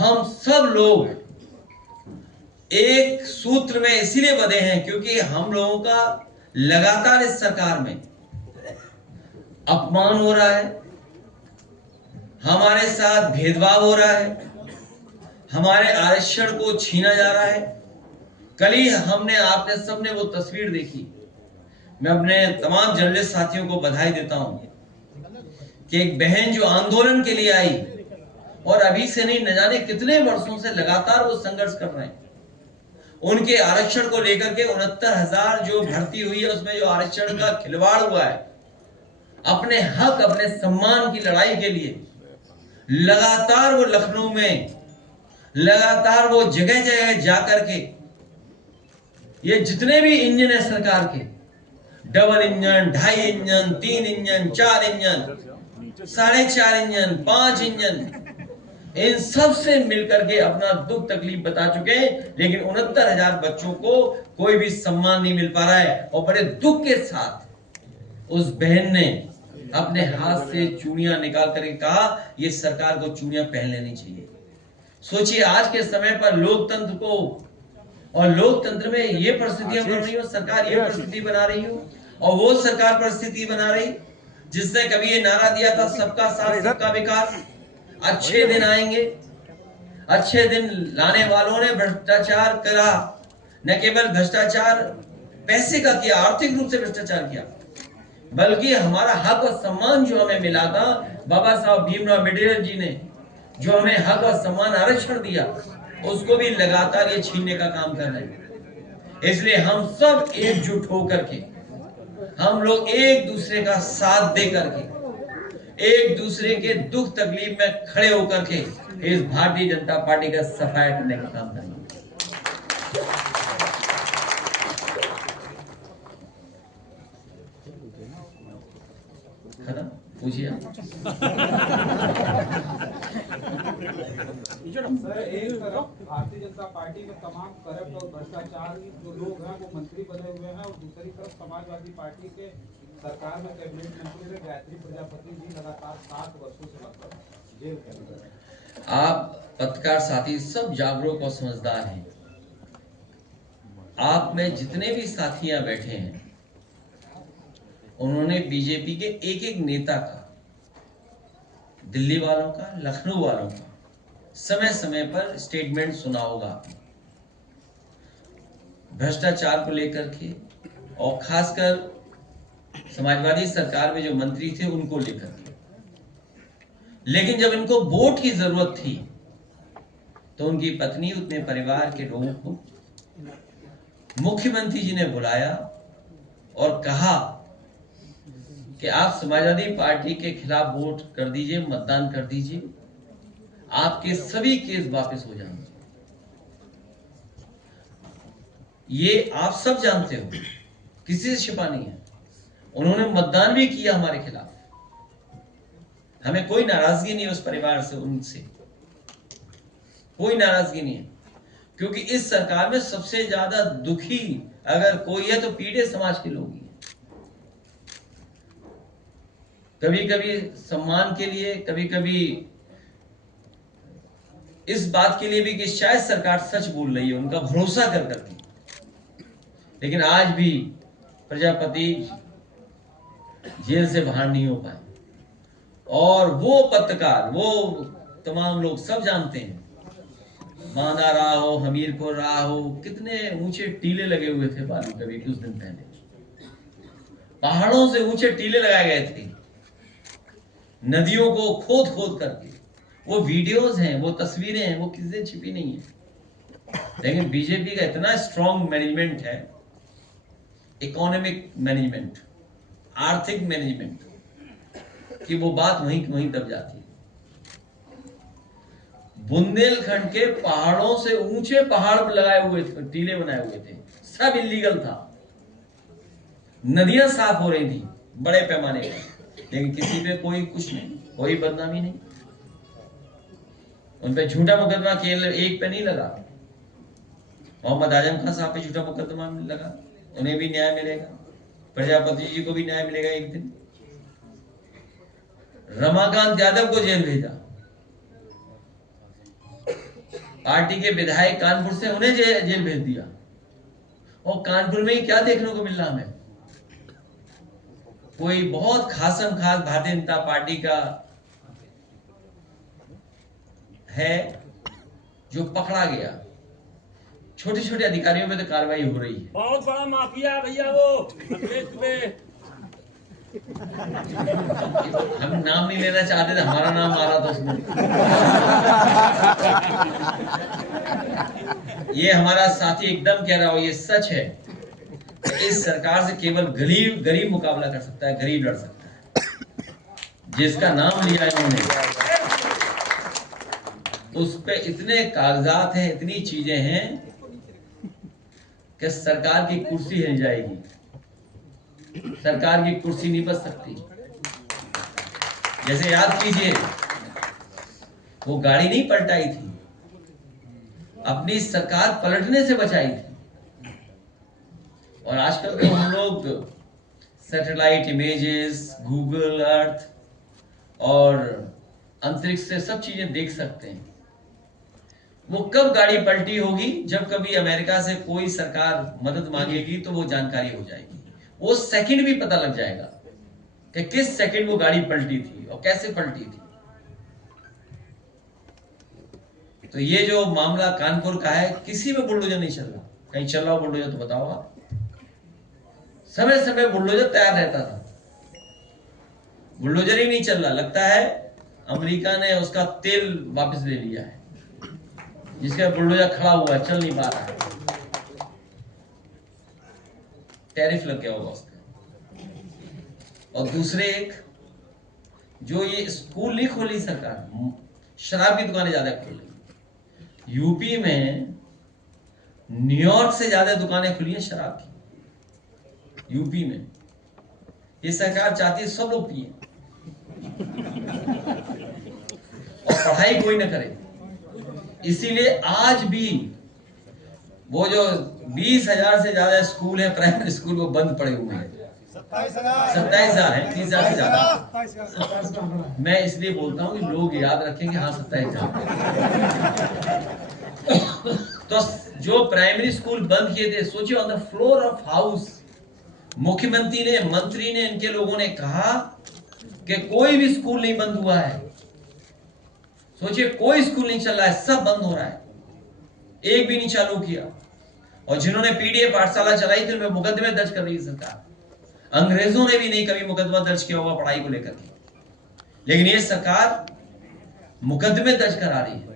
हम सब लोग एक सूत्र में इसीलिए बंधे हैं क्योंकि हम लोगों का लगातार इस सरकार में अपमान हो रहा है, हमारे साथ भेदभाव हो रहा है, हमारे आरक्षण को छीना जा रहा है। कल ही हमने आपने सबने वो तस्वीर देखी। मैं अपने तमाम जर्नलिस्ट साथियों को बधाई देता हूं कि एक बहन जो आंदोलन के लिए आई और अभी से नहीं न जाने कितने वर्षों से लगातार वो संघर्ष कर रहे हैं, उनके आरक्षण को लेकर के 69,000 जो भर्ती हुई है उसमें जो आरक्षण का खिलवाड़ हुआ है, अपने हक अपने सम्मान की लड़ाई के लिए लगातार वो लखनऊ में लगातार वो जगह जगह जाकर के ये जितने भी इंजन है सरकार के, double engine, 2.5 engine, 3 engine, 4 engine, 4.5 engine, 5 engine, इन सब से मिलकर के अपना दुख तकलीफ बता चुके हैं, लेकिन 69,000 बच्चों को कोई भी सम्मान नहीं मिल पा रहा है। और बड़े दुख के साथ उस बहन ने अपने हाथ से चूड़ियां निकाल करके कहा ये सरकार को चूड़ियां पहन लेनी चाहिए। सोचिए आज के समय पर लोकतंत्र को और लोकतंत्र में ये परिस्थितियां बन रही हो, सरकार ये परिस्थिति बना रही हो, और वो सरकार परिस्थिति बना रही जिसने कभी ये नारा दिया था सबका साथ सबका विकास। अच्छे दिन आएंगे, अच्छे दिन लाने वालों ने भ्रष्टाचार करा, न केवल भ्रष्टाचार पैसे का किया, आर्थिक रूप से भ्रष्टाचार किया, बल्कि हमारा हक और सम्मान जो हमें मिला था, बाबा साहब भीमराव अम्बेडकर जी ने जो हमें हक और सम्मान आरक्षण दिया, उसको भी लगातार ये छीनने का काम कर रहे हैं। इसलिए हम सब एकजुट होकर के, हम लोग एक दूसरे का साथ दे करके, एक दूसरे के दुख तकलीफ में खड़े होकर के इस भारतीय जनता पार्टी का सफाया करने का काम करेंगे। पूछिए। एक तरफ भारतीय जनता पार्टी में तमाम करप्ट और भ्रष्टाचार जो लोग हैं वो मंत्री बने हुए हैं, और दूसरी तरफ समाजवादी पार्टी के सरकार में कैबिनेट मंत्री रहे गायत्री प्रजापति जी लगातार 7 वर्षों से लगभग जेल के अंदर। आप पत्रकार साथी सब जागरूक और समझदार हैं। आप में जितने भी साथियां बैठे हैं उन्होंने बीजेपी के एक एक नेता का, दिल्ली वालों का, लखनऊ वालों का समय समय पर स्टेटमेंट सुना होगा भ्रष्टाचार को लेकर के, और खासकर समाजवादी सरकार में जो मंत्री थे उनको लेकर के। लेकिन जब इनको वोट की जरूरत थी तो उनकी पत्नी, उतने परिवार के लोगों को मुख्यमंत्री जी ने बुलाया और कहा कि आप समाजवादी पार्टी के खिलाफ वोट कर दीजिए, मतदान कर दीजिए, आपके सभी केस वापस हो जाएंगे। ये आप सब जानते हो, किसी से छिपा नहीं है। उन्होंने मतदान भी किया हमारे खिलाफ। हमें कोई नाराजगी नहीं है उस परिवार से, उनसे कोई नाराजगी नहीं है, क्योंकि इस सरकार में सबसे ज्यादा दुखी अगर कोई है तो पीड़ित समाज के लोग ही हैं। कभी कभी सम्मान के लिए, कभी कभी इस बात के लिए भी कि शायद सरकार सच बोल रही है, उनका भरोसा कर करके। लेकिन आज भी प्रजापति जेल से बाहर नहीं हो पाए, और वो पत्रकार, वो तमाम लोग सब जानते हैं, बांदा रहा हो, हमीरपुर रहा हो, कितने ऊंचे टीले लगे हुए थे बालू कभी कुछ दिन पहले, पहाड़ों से ऊंचे टीले लगाए गए थे नदियों को खोद खोद करके। वो वीडियोस हैं, वो तस्वीरें हैं, वो किसी से छिपी नहीं है। लेकिन बीजेपी का इतना स्ट्रॉन्ग मैनेजमेंट है, इकोनॉमिक मैनेजमेंट, आर्थिक मैनेजमेंट, कि वो बात वहीं वहीं दब जाती है। बुंदेलखंड के पहाड़ों से ऊंचे पहाड़ लगाए हुए थे, टीले बनाए हुए थे, सब इलीगल था। नदियां साफ हो रही थी बड़े पैमाने पर, लेकिन किसी पे कोई कुछ नहीं, कोई बदनामी नहीं। उन पे झूठा मुकदमा केवल एक पे नहीं लगा, मोहम्मद आजम खान साहब पे झूठा मुकदमा लगा, उन्हें भी न्याय मिलेगा, प्रजापति जी को भी न्याय मिलेगा एक दिन। रमाकांत यादव को जेल भेजा, पार्टी के विधायक कानपुर से, उन्हें जेल भेज दिया। और कानपुर में ही क्या देखने को मिल रहा हमें, कोई बहुत खासम खास भारतीय जनता पार्टी का है जो पकड़ा गया। छोटे छोटे अधिकारियों पे तो कार्रवाई हो रही है। बहुत बड़ा माफिया भैया वो हम नाम नहीं लेना चाहते थे, हमारा नाम आ रहा था उसमें। ये हमारा साथी एकदम कह रहा हो, ये सच है। इस सरकार से केवल गरीब मुकाबला कर सकता है, गरीब लड़ सकता है। जिसका नाम लिया इन्होंने, उस पे इतने कागजात हैं, इतनी चीजें हैं कि सरकार की कुर्सी हिल जाएगी, सरकार की कुर्सी नहीं बच सकती। जैसे याद कीजिए, वो गाड़ी नहीं पलटाई थी, अपनी सरकार पलटने से बचाई थी। और आजकल तो हम लोग सैटेलाइट इमेजेस, गूगल अर्थ और अंतरिक्ष से सब चीजें देख सकते हैं। वो कब गाड़ी पलटी होगी, जब कभी अमेरिका से कोई सरकार मदद मांगेगी तो वो जानकारी हो जाएगी। वो सेकंड भी पता लग जाएगा कि किस सेकंड वो गाड़ी पलटी थी और कैसे पलटी थी। तो ये जो मामला कानपुर का है, किसी में बुलडोजर नहीं चल रहा। कहीं चल रहा हो बुलडोजर तो बताओ आप। समय समय बुलडोजर तैयार रहता था, बुलडोजर ही नहीं चल रहा। लगता है अमेरिका ने उसका तेल वापस ले लिया है, जिसका बुलडोजर खड़ा हुआ है, चल नहीं पा रहा है। टैरिफ लग गया होगा उसका। और दूसरे एक, जो ये स्कूल नहीं खोली सरकार, शराब की दुकानें ज्यादा खोली। यूपी में न्यूयॉर्क से ज्यादा दुकानें खुली हैं शराब की। यूपी में ये सरकार चाहती है सब लोग पिए और पढ़ाई कोई ना करे। इसीलिए आज भी वो जो 20,000 से ज्यादा स्कूल है, प्राइमरी स्कूल, वो बंद पड़े हुए हैं। 27,000 है, 30,000 से ज्यादा। मैं इसलिए बोलता हूँ कि लोग याद रखेंगे, हाँ 27,000। तो जो प्राइमरी स्कूल बंद किए थे, सोचिए on the floor of house मुख्यमंत्री ने, मंत्री ने, इनके लोगों ने कहा कि कोई भी स्कूल नहीं बंद हुआ है। सोचिए, कोई स्कूल नहीं चल रहा है, सब बंद हो रहा है, एक भी नहीं चालू किया। और जिन्होंने पीडीए पाठशाला चलाई थी, उनमें मुकदमे दर्ज कर रही है सरकार। अंग्रेजों ने भी नहीं कभी मुकदमा दर्ज किया होगा पढ़ाई को लेकर के, लेकिन ये सरकार मुकदमे दर्ज करा रही है।